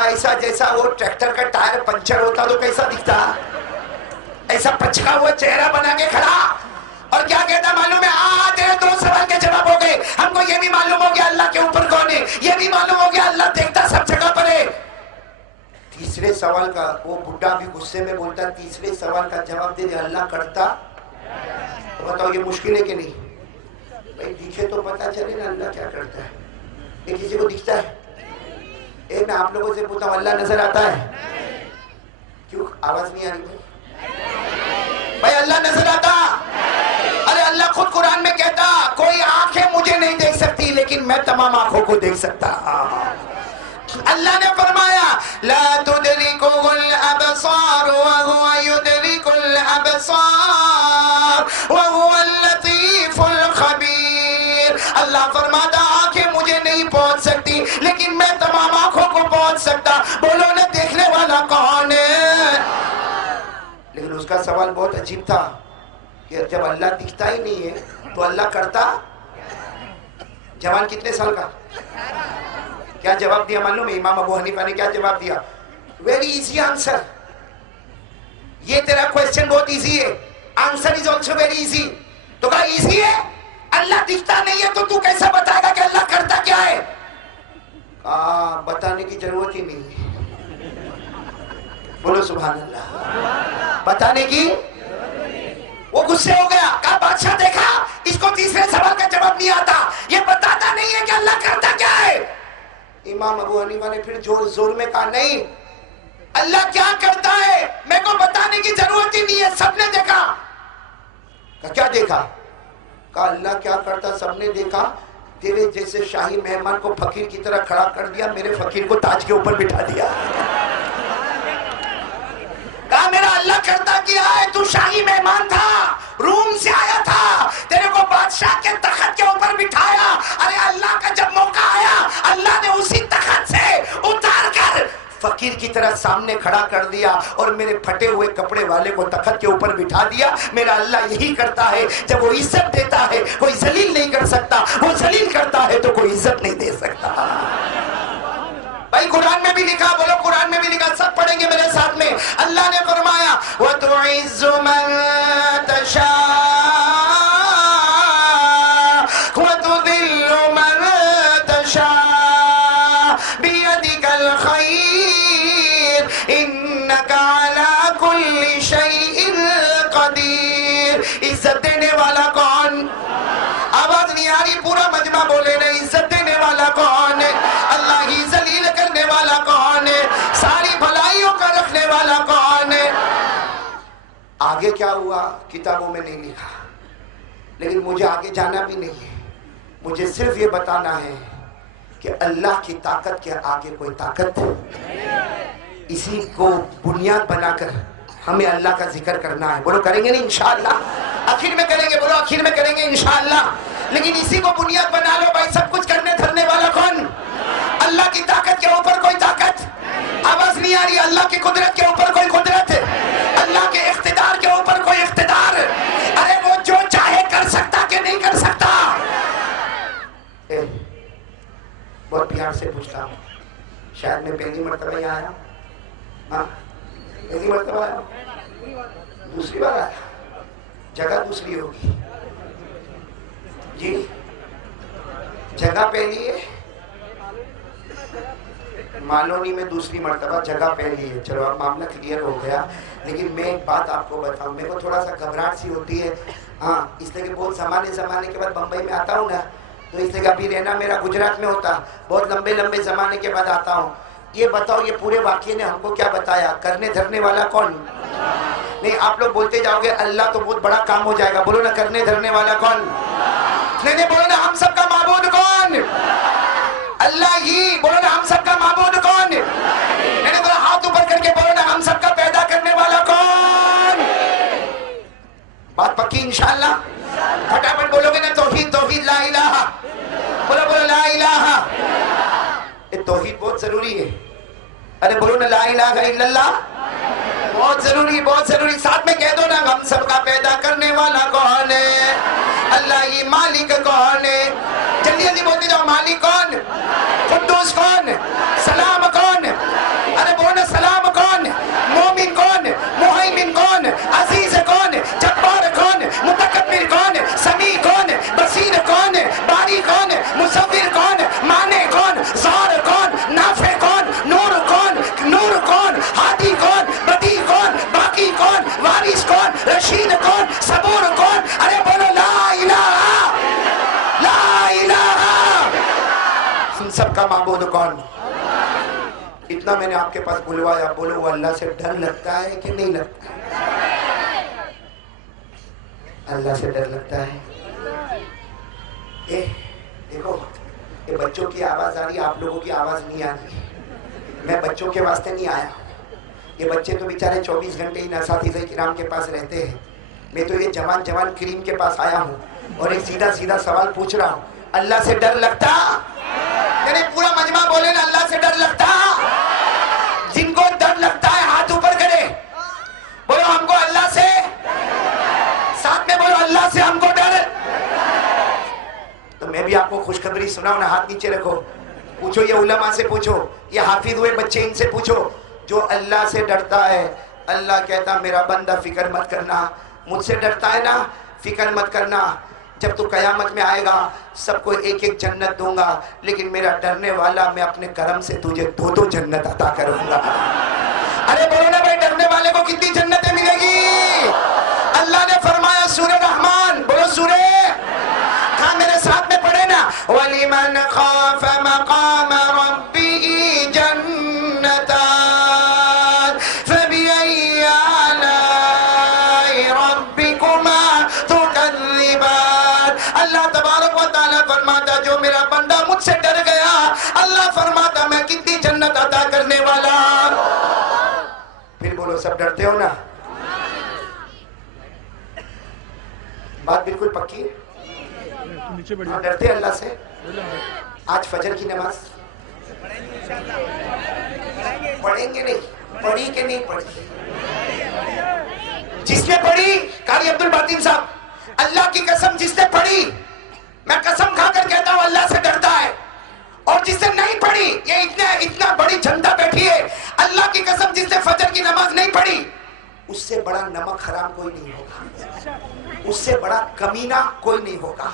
ऐसा जैसा वो ट्रैक्टर का टायर पंचर होता तो कैसा दिखता, ऐसा पचका हुआ चेहरा बना के खड़ा, और क्या कहता मालूम है? तेरे 2 सवाल के जवाब हो गए। हमको ये भी मालूम हो गया अल्लाह के ऊपर कौन है, ये भी मालूम हो गया अल्लाह देखता सब जगह पर है। तीसरे सवाल का वो बुड्ढा भी गुस्से में बोलता, तीसरे सवाल का जवाब दे दे, अल्लाह करता? तो बताओ ये मुश्किल है कि नहीं? भाई दिखे तो पता चले ना अल्लाह क्या करता है। ये किसी को दिखता है? मैं आप लोगों से पूछता हूँ, अल्लाह नजर आता है? क्यों आवाज नहीं आ रही भाई? अल्लाह नजर आता? अरे अल्लाह खुद कुरान में कहता, कोई आंखें मुझे नहीं देख सकती लेकिन मैं तमाम आंखों को देख सकता। अल्लाह ने फरमाया, ला तुदरिकुल अबसार व हुवा युदरिकुल अबसार व हुवल लतीफुल खबीर। अल्लाह फरमाता, आंखें मुझे नहीं पहुंच सकती लेकिन मैं तमाम आंखों को पहुंच सकता। बोलो ना, देखने वाला कौन है? लेकिन उसका सवाल बहुत अजीब था कि जब अल्लाह दिखता ही नहीं है तो अल्लाह करता? जवान कितने साल का? क्या जवाब दिया मालूम है? इमाम अबू हनीफा ने क्या जवाब दिया? Very easy answer. ये तेरा क्वेश्चन बहुत इजी है, answer is also very easy. तो कहा इजी है, अल्लाह दिखता नहीं है तो तू कैसा बताएगा कि अल्लाह करता क्या है? बताने की जरूरत ही नहीं है। बोलो सुभान अल्लाह। बताने की वो गुस्से हो गया, कहा बादशाह देखा, इसको तीसरे सवाल का जवाब नहीं आता, ये बताता नहीं है कि अल्लाह करता क्या है। इमाम अबू हनीफा ने फिर जोर जोर में कहा, नहीं, अल्लाह क्या करता है मेरे को बताने की जरूरत ही नहीं है, सबने देखा। कहा क्या देखा? कहा अल्लाह क्या करता सबने देखा, तेरे जैसे शाही मेहमान को फकीर की तरह खड़ा कर दिया, मेरे फकीर को ताज के ऊपर बिठा दिया। कहा मेरा अल्लाह करता क्या है, तू शाही मेहमान था, रूम से आया था, तेरे को बादशाह के तख्त के ऊपर बिठाया। अरे अल्लाह का जब मौका आया, अल्लाह ने उसी तख्त से उतार कर फकीर की तरह सामने खड़ा कर दिया और मेरे फटे हुए कपड़े वाले को तख्त के ऊपर बिठा दिया। मेरा अल्लाह यही करता है, जब वो इज्जत देता है कोई जलील नहीं कर सकता, वो जलील करता है तो कोई इज्जत नहीं दे सकता। भाई कुरान में भी लिखा, बोलो कुरान में भी लिखा, सब पढ़ेंगे मेरे साथ में। अल्लाह ने फरमाया, व तुइज़्ज़ु मन तशा व तुज़िल्लु मन तशा बियदिकल खैर इन्नका अला कुल्ली शैइन कदीर। इज्जत देने वाला कौन? आवाज नहीं आ रही, पूरा मजमा बोले नहीं। इज्जत देने वाला कौन है? अल्लाह ही। जलील करने वाला कौन है? सारी भलाइयों का रखने वाला कौन है? आगे क्या हुआ किताबों में नहीं लिखा, लेकिन मुझे आगे जाना भी नहीं है। मुझे सिर्फ ये बताना है कि अल्लाह की ताकत के आगे कोई ताकत, इसी को बुनियाद बनाकर हमें अल्लाह का जिक्र करना है। बोलो करेंगे नहीं इंशाअल्लाह, आखिर में करेंगे। बोलो आखिर में करेंगे इंशाअल्लाह। लेकिन इसी को बुनियाद बना लो भाई। सब कुछ करने धरने वाला कौन? अल्लाह की ताकत के ऊपर कोई ताकत। आवाज नहीं आ रही। अल्लाह की कुदरत के ऊपर कोई कुदरत, अल्लाह के इख्तिदार के ऊपर कोई इख्तिदार। अरे वो जो चाहे कर सकता कि नहीं कर सकता। बहुत प्यार से पूछता हूँ, शायद मैं पहली मर्तबा यहाँ आया। हाँ पहली मर्तबा आया, दूसरी बार आया, जगह दूसरी होगी जी, जगह पहली है। मालोनी में दूसरी मर्तबा, जगह पहली है। चलो अब मामला क्लियर हो गया। लेकिन मैं एक बात आपको बताऊं, मेरे को थोड़ा सा घबराहट सी होती है। हाँ इसलिए कि बहुत ज़माने के बाद बम्बई में आता हूँ ना, तो इसलिए कि अभी रहना मेरा गुजरात में होता, बहुत लंबे ज़माने के बाद आता हूँ। ये बताओ, ये पूरे वाक़ये ने हमको क्या बताया? करने धरने वाला कौन? नहीं, आप लोग बोलते जाओगे अल्लाह तो बहुत बड़ा काम हो जाएगा। बोलो ना, करने धरने वाला कौन? नहीं बोलो ना, हम सबका माबूद कौन? अल्लाह ही। बोलो ना, हम सबका माबूद कौन? मैंने बोला हाथ ऊपर करके बोलो ना, हम सबका पैदा करने वाला कौन? बात पक्की इंशाअल्लाह? फटाफट बोलोगे ना, तौहीद तौहीद ला इलाहा। बोलो ला इलाहा। ये तौहीद बहुत जरूरी है। अरे बोलो ना, ला इलाहा इल्लल्लाह बहुत जरूरी, बहुत जरूरी। साथ में कह दो ना, हम सबका पैदा करने वाला कौन है? अल्लाह। ये मालिक कौन है? जल्दी जल्दी बोलते जाओ, मालिक कौन? कुद्दूस कौन? सलाम कौन? अरे बोलो ना, सलाम कौन? मोमिन कौन? मुहैमिन कौन? अजीज कौन? जब्बार कौन? मुतकब्बिर कौन? समी कौन? बसीर कौन? बारी कौन? मुसव्विर कौन? माने कौन? ज़ार कौन? नाफे कौन? नूर कौन? नूर कौन? हादी कौन? बदी कौन? बाकी कौन? वारिस कौन? रशीद कौन? सबूर कौन? अरे बोलो ला इलाहा, ला इलाहा। हम सबका माबूद कौन? इतना मैंने आपके पास बुलवाया, बोलो वो अल्लाह से डर लगता है कि नहीं लगता है? अल्लाह से डर लगता है। देखो, ये बच्चों की आवाज आ रही, आप लोगों की आवाज नहीं आ रही। मैं बच्चों के वास्ते नहीं आया। ये बच्चे तो बेचारे 24 घंटे ही नसातिज़े किराम के पास रहते हैं। मैं तो ये जवान जवान करीम के पास आया हूँ और एक सीधा सीधा सवाल पूछ रहा हूँ, अल्लाह से डर लगता? यानी पूरा मजमा बोले ना, अल्लाह से डर लगता? जिनको डर लगता है हाथ ऊपर करे, बोलो हमको अल्लाह से, साथ में बोलो अल्लाह से हमको डर। तो मैं भी आपको खुशखबरी सुनाऊं ना, हाथ नीचे रखो, पूछो ये उलमा से पूछो, ये हाफिज हुए बच्चे इनसे पूछो, जो अल्लाह से डरता है, अल्लाह कहता मेरा बंदा फिक्र मत करना, मुझसे डरता है ना, फिक्र मत करना, जब तू कयामत में आएगा सबको एक एक जन्नत दूंगा, लेकिन मेरा डरने वाला मैं अपने करम से तुझे 2-2 जन्नत अता करूंगा। अरे बोलो ना भाई, डरने वाले को कितनी जन्नतें मिलेगी? अल्लाह ने फरमाया सूरह रहमान, बोलो सूरह, हाँ मेरे साथ में पढ़े ना, वलिमन खाफ मकाम रब्बिही जन्नतान फबिअय्यि आलाई रब्बिकुमा तुकज़्ज़िबान। अल्लाह तबारक व तआला फरमाता, जो मेरा बंदा मुझसे डर गया, अल्लाह फरमाता मैं कितनी जन्नत अता करने वाला। फिर बोलो सब डरते हो ना? बात बिल्कुल पक्की है, हाँ डरते अल्लाह से। आज फजर की नमाज पढ़ेंगे नहीं? पढ़ी कि नहीं पढ़ी? जिसने पढ़ी, कारी अब्दुल बातिन साहब, अल्लाह की कसम जिसने पढ़ी, मैं कसम खाकर कहता हूं अल्लाह से डरता है। और जिसने नहीं पढ़ी, ये इतना बड़ी जनता बैठी है, अल्लाह की कसम जिसने फजर की नमाज नहीं पढ़ी, उससे बड़ा नमक हराम कोई नहीं होगा, उससे बड़ा कमीना कोई नहीं होगा,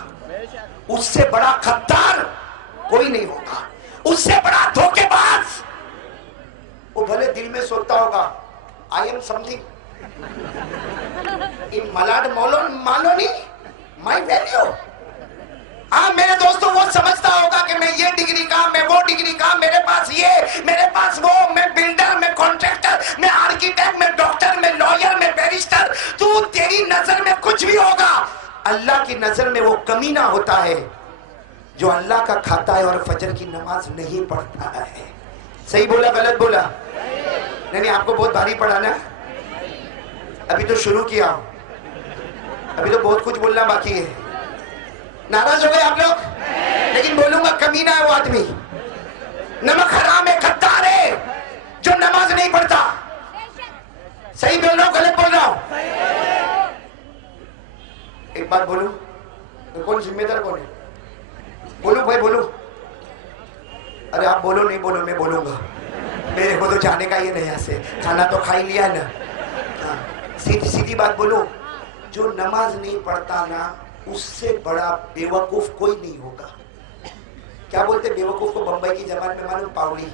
उससे बड़ा खद्दार कोई नहीं होगा, उससे बड़ा धोखेबाज। वो भले दिल में सोचता होगा I am something in Malad Malvani my value. हाँ मेरे दोस्तों, वो समझता होगा कि मैं ये डिग्री का, मैं वो डिग्री का, मेरे पास ये, मेरे पास वो, मैं बिल्डर, मैं कॉन्ट्रैक्टर, मैं आर्किटेक्ट, मैं डॉक्टर, मैं लॉयर, मैं बैरिस्टर। तू तेरी नजर में कुछ भी होगा, अल्लाह की नजर में वो कमीना होता है जो अल्लाह का खाता है और फजर की नमाज नहीं पढ़ता है। सही बोला गलत बोला? नहीं आपको बहुत भारी पड़ा ना, अभी तो शुरू किया, अभी तो बहुत कुछ बोलना बाकी है। नाराज हो गए आप लोग? लेकिन बोलूंगा कमीना है वो आदमी, नमक हराम है, खद्दार है, जो नमाज नहीं पढ़ता। सही बोल रहा हूं गलत बोल रहा हूं? एक बात बोलूं, तो कौन जिम्मेदार कौन है? बोलूं भाई बोलूं? अरे आप बोलो नहीं बोलो, मैं बोलूंगा, मेरे को तो जाने का ये नहीं, ऐसे खाना तो खा ही लिया ना। हाँ, सीधी सीधी बात बोलो, जो नमाज नहीं पढ़ता ना, उससे बड़ा बेवकूफ कोई नहीं होगा। क्या बोलते बेवकूफ को बंबई की जबान में मालूम? पावली।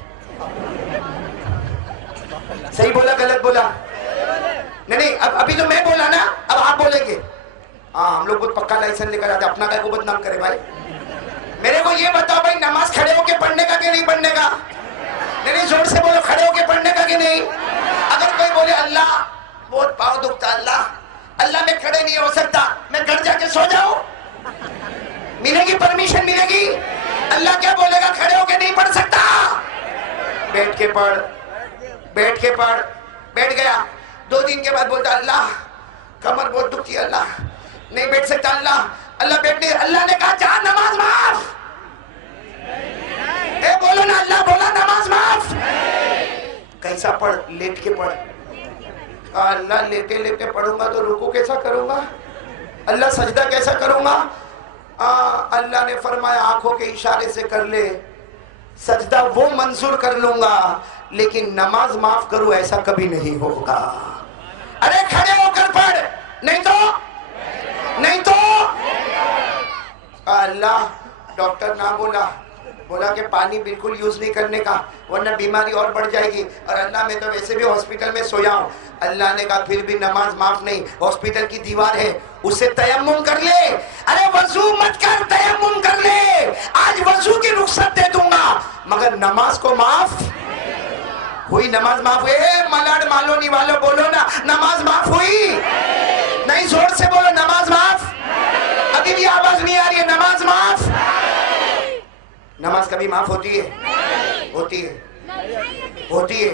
सही बोला गलत बोला? नहीं अब अभी तो मैं बोला ना, अब आप बोलेंगे। हाँ हम लोग बहुत पक्का लाइसेंस लेकर आते, अपना काय को बदनाम करे भाई। मेरे को ये बताओ भाई, नमाज खड़े होके पढ़ने का कि नहीं पढ़ने का? नहीं जोर से बोलो, खड़े होके पढ़ने का कि नहीं? अगर कोई बोले अल्लाह बहुत पाँव दुखता, अल्लाह मैं खड़े नहीं हो सकता, मैं घर जाके सो जाऊं, मिलेगी परमिशन मिलेगी? अल्लाह क्या बोलेगा खड़े होके नहीं पढ़ सकता? बैठ के पढ़, बैठ के पढ़। बैठ गया, 2 दिन के बाद बोलता अल्लाह कमर बहुत दुखती है, अल्लाह नहीं बैठ सकता, अल्लाह बैठने, अल्लाह ने कहा जा नमाज माफ। बोलो ना, अल्लाह बोला नमाज माफ। कैसा पढ़? लेट के पढ़। अल्लाह लेटे लेटे पढ़ूंगा तो रुकू कैसा करूंगा, अल्लाह सजदा कैसा करूंगा। अल्लाह ने फरमाया आंखों के इशारे से कर ले, सजदा वो मंजूर कर लूंगा, लेकिन नमाज माफ करूं ऐसा कभी नहीं होगा। अरे खड़े होकर पढ़, नहीं तो अल्लाह। डॉक्टर ना बोला कि पानी बिल्कुल यूज नहीं करने का वरना बीमारी और बढ़ जाएगी, और अल्लाह मैं तो वैसे भी हॉस्पिटल में सोया हूं। अल्लाह ने कहा फिर भी नमाज माफ नहीं, हॉस्पिटल की दीवार है उससे तयम्मुम कर ले। अरे वजू मत कर, तयम्मुम कर ले, आज वजू की रुखसत दे दूंगा, मगर नमाज को माफ हुई। नमाज माफ हुई। मलाड मालोनी वालों बोलो ना, नमाज माफ हुई? नहीं, जोर से बोलो नमाज माफ। अभी भी आवाज नहीं आ रही है, नमाज माफ। नमाज कभी माफ होती है? होती है।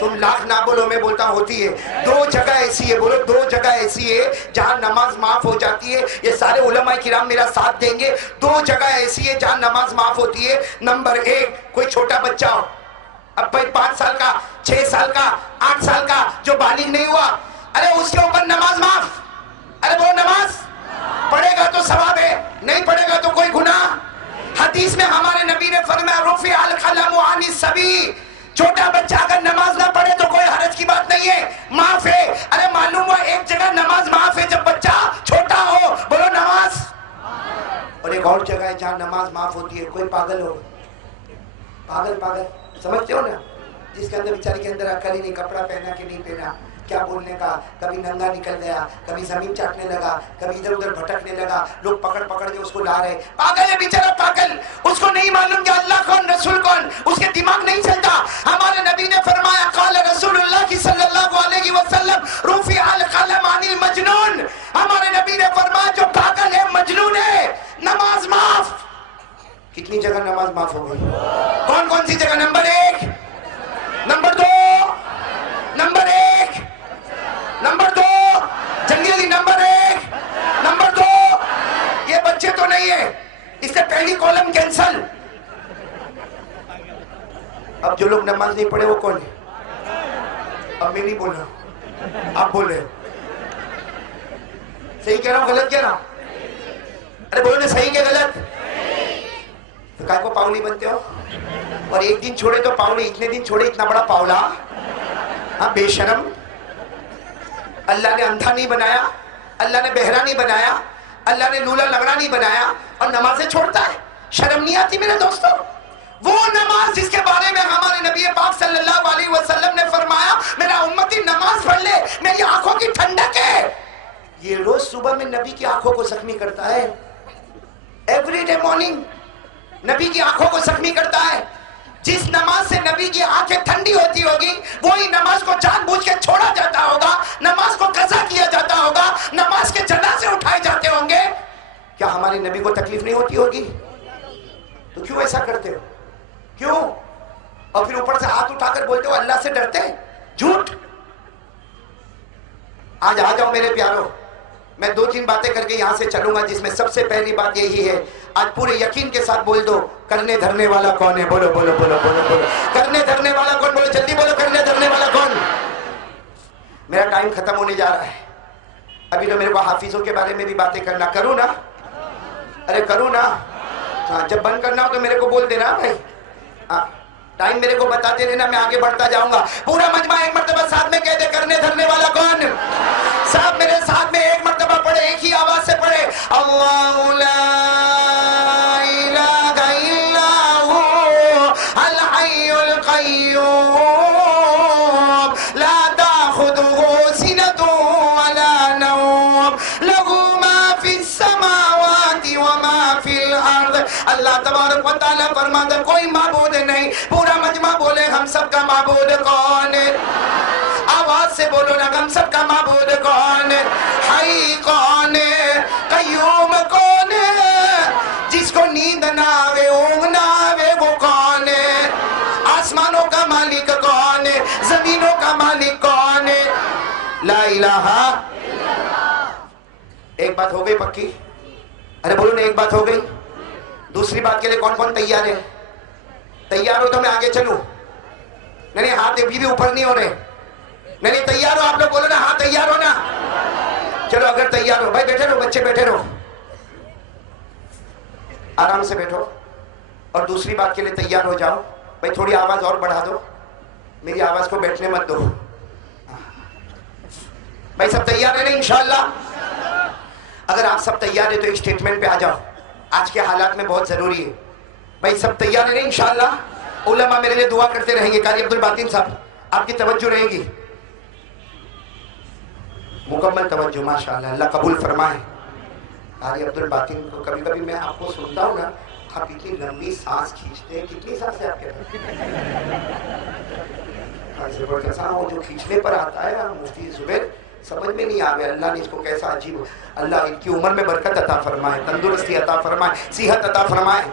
तुम लाख ना बोलो, मैं बोलता होती है। दो जगह ऐसी है, बोलो दो जगह ऐसी है जहां नमाज माफ हो जाती है। ये सारे उलमा किराम मेरा साथ देंगे। दो जगह ऐसी है जहां नमाज माफ होती है। नंबर 1, कोई छोटा बच्चा हो, अब भाई 5 साल का, 6 साल का, 8 साल का, जो बालिग नहीं हुआ, अरे उसके ऊपर नमाज माफ। अरे वो नमाज पढ़ेगा तो सवाब है, नहीं पढ़ेगा तो कोई गुनाह। हदीस में हमारे नबी ने फरमाया रुफ़ि अल क़लम अनि सबी, छोटा बच्चा अगर नमाज ना पढ़े तो कोई हरज की बात नहीं है, माफ है। अरे मालूम हुआ एक जगह नमाज माफ है जब बच्चा छोटा हो, बोलो नमाज। और एक और जगह है जहां नमाज माफ होती है, कोई पागल हो, पागल समझते हो ना, जिसके अंदर बेचारे के अंदर अकल ही नहीं, कपड़ा पहना कि नहीं पहना, क्या बोलने का, कभी नंगा निकल गया, कभी जमीन चाटने लगा, कभी इधर उधर भटकने लगा, लोग पकड़ के उसको ला रहे। पागल है बेचारा, पागल, उसको नहीं मालूम कि अल्लाह कौन रसूल कौन, उसके दिमाग नहीं चलता। हमारे नबी ने फरमाया क़ाल रसूलुल्लाह सल्लल्लाहु अलैहि वसल्लम रुफ़ि अल क़लम अनिल मजनून, हमारे नबी ने फरमाया जो पागल है, मजनून है, नमाज माफ। कितनी जगह नमाज माफ हो गई? कौन सी जगह? नंबर 1, नंबर 2, नंबर 1, नंबर 2, जल्दी नंबर 1, नंबर 2। ये बच्चे तो नहीं है, इससे पहली कॉलम कैंसल। अब जो लोग नमाज नहीं पढ़े वो कौन है? अब मैं नहीं बोल रहा, आप बोल रहे हो। सही कह रहा हूं, गलत कह रहा हूं? अरे बोलो ना, सही क्या गलत? तो काय को पावली बनते हो? और एक दिन छोड़े तो पावली, इतने दिन छोड़े इतना बड़ा पावला। हाँ बेशरम, अल्लाह ने अंधा नहीं बनाया, अल्लाह ने बहरा नहीं बनाया, अल्लाह ने लूला लगड़ा नहीं बनाया, और नमाजें छोड़ता है। शर्म नहीं आती मेरे दोस्तों? वो नमाज जिसके बारे में हमारे नबी पाक सल्लल्लाहु अलैहि वसल्लम ने फरमाया मेरा उम्मती नमाज पढ़ ले, मेरी आंखों की ठंडक है। ये रोज सुबह में नबी की आंखों को जख्मी करता है। एवरीडे मॉर्निंग नबी की आंखों को जख्मी करता है। जिस नमाज से नबी की आंखें ठंडी होती होगी, वही नमाज को जानबूझ के छोड़ा जाता होगा, नमाज को कज़ा किया जाता होगा, नमाज के जनाजे उठाए जाते होंगे। क्या हमारे नबी को तकलीफ नहीं होती होगी? तो क्यों ऐसा करते हो? क्यों? और फिर ऊपर से हाथ उठाकर बोलते हो अल्लाह से डरते? झूठ। आज आ जाओ मेरे प्यारो, मैं 2-3 बातें करके यहां से चलूंगा, जिसमें सबसे पहली बात यही है, आज पूरे यकीन के साथ बोल दो, करने धरने वाला कौन है? बोलो बोलो बोलो बोलो बोलो, करने धरने वाला कौन? बोलो जल्दी बोलो, करने धरने वाला कौन? मेरा टाइम खत्म होने जा रहा है। अभी तो मेरे को हाफिजों के बारे में भी बातें करना, करूँ ना? अरे करूँ ना? हाँ, जब बंद करना हो तो मेरे को बोल देना भाई। हाँ, टाइम मेरे को बताते रहना, मैं आगे बढ़ता जाऊंगा। पूरा मजमा एक मर्तबा साथ में कह दे, करने धरने वाला कौन? सब मेरे साथ में एक मर्तबा पढ़े, एक ही आवाज से पढ़े, अल्लाहु ला इलाहा इल्ला हु अल हय्युल क़य्यूम ला ताखुदुहु सिनतुन वला नौम लहु मा फिस समावाति व मा फिल अर्द। अल्लाह तबारक व तआला फरमाता कोई माबूद नहीं। पूरा मजमा बोले हम सब का माबूद कौन है? आवाज से बोलो ना, हम सब का माबूद कौन है? हई कौन है? कय्यूम कौन है? जिसको नींद ना आवे, ऊंघ ना आवे, वो कौन है? आसमानों का मालिक कौन है? जमीनों का मालिक कौन है? ला इलाहा। एक बात हो गई पक्की? अरे बोलो ना, एक बात हो गई। दूसरी बात के लिए कौन कौन तैयार है? तैयार हो तो मैं आगे चलूं? नहीं, हाथ अभी भी ऊपर नहीं हो रहे। नहीं तैयार हो आप लोग? बोलो ना हाँ तैयार हो ना? चलो अगर तैयार हो भाई बैठे रहो, बच्चे बैठे रहो, आराम से बैठो। और दूसरी बात के लिए तैयार हो जाओ भाई, थोड़ी आवाज और बढ़ा दो, मेरी आवाज को बैठने मत दो भाई। सब तैयार है ना इंशाअल्लाह? अगर आप सब तैयार है तो एक स्टेटमेंट पे आ जाओ, आज के हालात में बहुत जरूरी है भाई। सब तैयार है ना इंशाअल्लाह? उलमा मेरे लिए दुआ करते रहेंगे। कारी अब्दुल बातिन साहब आपकी तवज्जो रहेगी, मुकम्मल तवज्जो, माशाअल्लाह, अल्लाह कबूल फरमाए। कारी अब्दुल बातिन को कभी कभी मैं आपको सुनता हूँ ना, आप इतनी लंबी सांस खींचते हैं, कितनी सांस है आपके पास? वो जो खींचने पर आता है मुफ्ती जुबैर, समझ में नहीं आ गया अल्लाह ने इसको कैसा अजीब, अल्लाह इनकी उम्र में बरकत अता फरमाए, तंदुरुस्ती अता फरमाए, सेहत अता फरमाए।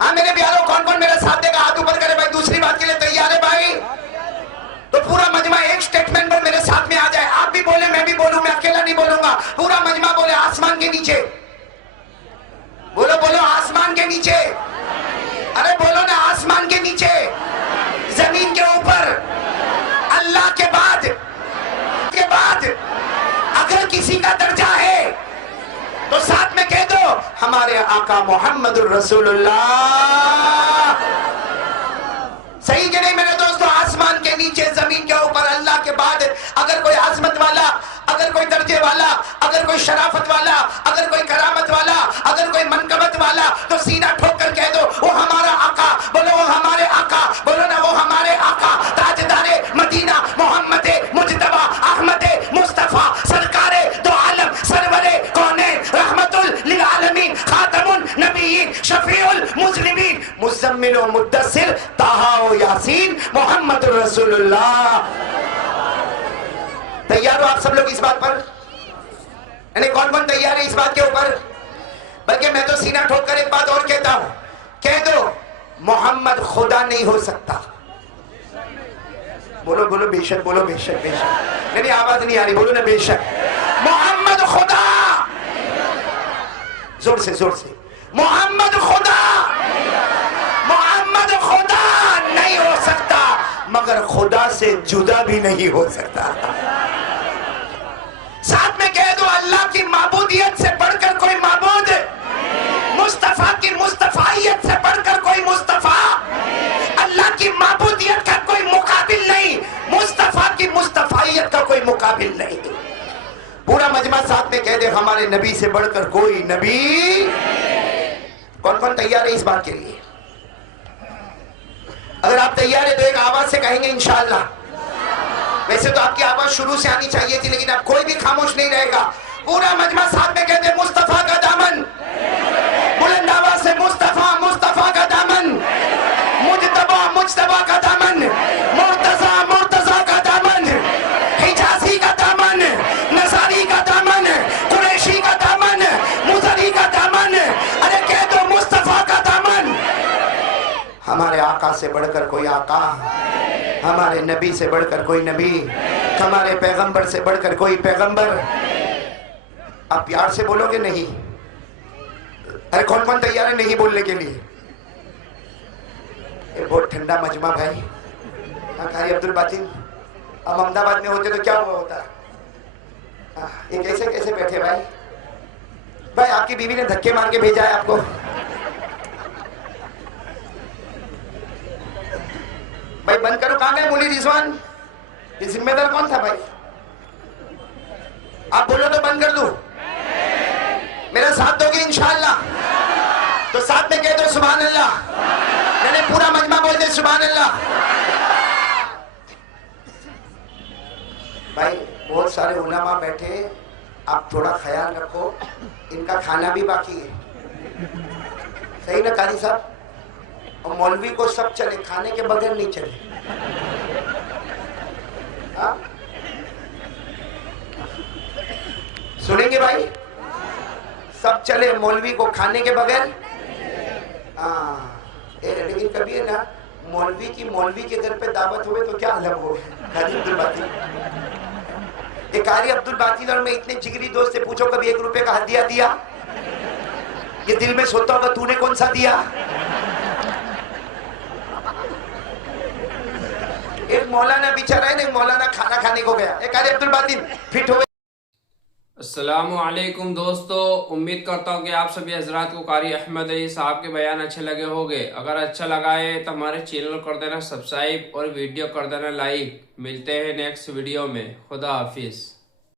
हाँ मेरे प्यारों, कौन कौन मेरा साथ देगा? हाथ ऊपर करे भाई। दूसरी बात के लिए तैयार है भाई? तो पूरा मजमा एक स्टेटमेंट पर मेरे साथ में आ जाए। आप भी बोले, मैं भी बोलूं, मैं अकेला नहीं बोलूंगा, पूरा मजमा बोले आसमान के नीचे। बोलो बोलो आसमान के नीचे। अरे बोलो ना आसमान के नीचे, जमीन के ऊपर, अल्लाह के बाद अगर किसी का दर्जा है तो साथ में कह दो हमारे आका मोहम्मदुर रसूलुल्लाह। सही कि नहीं मेरे दोस्तों? आसमान के नीचे, जमीन के ऊपर, अल्लाह के बाद अगर कोई आजमत वाला, अगर कोई दर्जे वाला, अगर कोई शराफत वाला, अगर कोई करामत वाला, अगर कोई मनकबत वाला, तो सीना ठोक कर कह दो वो हमारा आका। बोलो वो हमारे आका, बोलो ना वो हमारे आका, ताजदारे मदीना मोहम्मदे मुजतबा अहमदे मुस्तफा सरकारे दो आलम सरवरे कौनैन रहमतुल लिल आलमीन खातमुन नबीयीन शफीउल मुस्लिमीन मुज़म्मिल व मुद्दस्सिर ताहा व यासीन मोहम्मद रसूलुल्लाह। तैयार हो आप सब लोग इस बात पर? यानी कौन कौन तैयार है इस बात के ऊपर? बल्कि मैं तो सीना ठोक कर एक बात और कहता हूं, कह दो मोहम्मद खुदा नहीं हो सकता। बोलो बोलो बेशक, बोलो बेशक बेशक। नहीं आवाज नहीं आ रही, बोलो ना बेशक। मोहम्मद खुदा, जोर से जोर से, मोहम्मद खुदा, मोहम्मद खुदा नहीं हो सकता, मगर खुदा से जुदा भी नहीं हो सकता। साथ में कह दो अल्लाह की माबूदियत से बढ़कर कोई माबूद, मुस्तफा की मुस्तफाइयत से बढ़कर कोई मुस्तफा, अल्लाह की माबूदियत का कोई मुकाबिल नहीं, मुस्तफा की मुस्तफाइयत का कोई मुकाबिल नहीं। पूरा मजमा साथ में कह दे हमारे नबी से बढ़कर कोई नबी। कौन कौन तैयार है इस बात के लिए? अगर आप तैयार है तो एक आवाज से कहेंगे इंशाअल्लाह। वैसे तो आपकी आवाज शुरू से आनी चाहिए थी, लेकिन अब कोई भी खामोश नहीं रहेगा। पूरा मजमा साथ में कहते मुस्तफा का दामन, बुलंद आवाज से मुस्तफा, मुस्तफा का दामन, मुजतबा, मुजतबा का दामन, मुर्तजा, मुर्तजा का दामन, हिजाजी का दामन, नसारी का दामन, कुरैशी का दामन, मुजरी का दामन। अरे कह दो मुस्तफा का दामन। हमारे आका से बढ़कर कोई आका, हमारे नबी से बढ़कर कोई नबी, हमारे पैगंबर से बढ़कर कोई पैगंबर। आप प्यार से बोलोगे नहीं? अरे कौन कौन तैयार है नहीं बोलने के लिए? ये बहुत ठंडा मजमा भाई। कारी अब्दुल बातिन अब अहमदाबाद में होते तो क्या हुआ होता? ये कैसे कैसे बैठे भाई? भाई आपकी बीवी ने धक्के मार के भेजा है आपको। भाई बंद करो। कहां गए मौलवी रिजवान? ये जिम्मेदार कौन था भाई? आप बोलो तो बंद कर दूं? मेरा साथ दोगे इंशाअल्लाह? तो साथ में कह दो सुभान अल्लाह। मैंने पूरा मजमा बोल दे सुभान अल्लाह। भाई बहुत सारे उलमा बैठे, आप थोड़ा ख्याल रखो, इनका खाना भी बाकी है। सही ना कारी साहब? और मौलवी को सब चले, खाने के बगैर नहीं चले। हाँ? सुनेंगे भाई? सब चले, मौलवी को खाने के बगैर। हाँ लेकिन कभी है ना मौलवी की मौलवी के घर पे दावत हुए तो क्या अलग हो। कारी अब्दुल बातिन, कारी अब्दुल बातिन और मैं इतने जिगरी दोस्त से पूछो कभी 1 रुपए का हदिया दिया? ये दिल में सोता होगा तूने कौन सा दिया? एक मौलाना बेचारा है ना, मौलाना खाना खाने को गया, एक अब्दुल बातिन फिट हो। अस्सलामुअलैकुम दोस्तों, उम्मीद करता हूँ कि आप सभी हजरात को कारी अहमद अली साहब के बयान अच्छे लगे होंगे। अगर अच्छा लगा है तो हमारे चैनल कर देना सब्सक्राइब और वीडियो कर देना लाइक। मिलते हैं नेक्स्ट वीडियो में। खुदा हाफिज।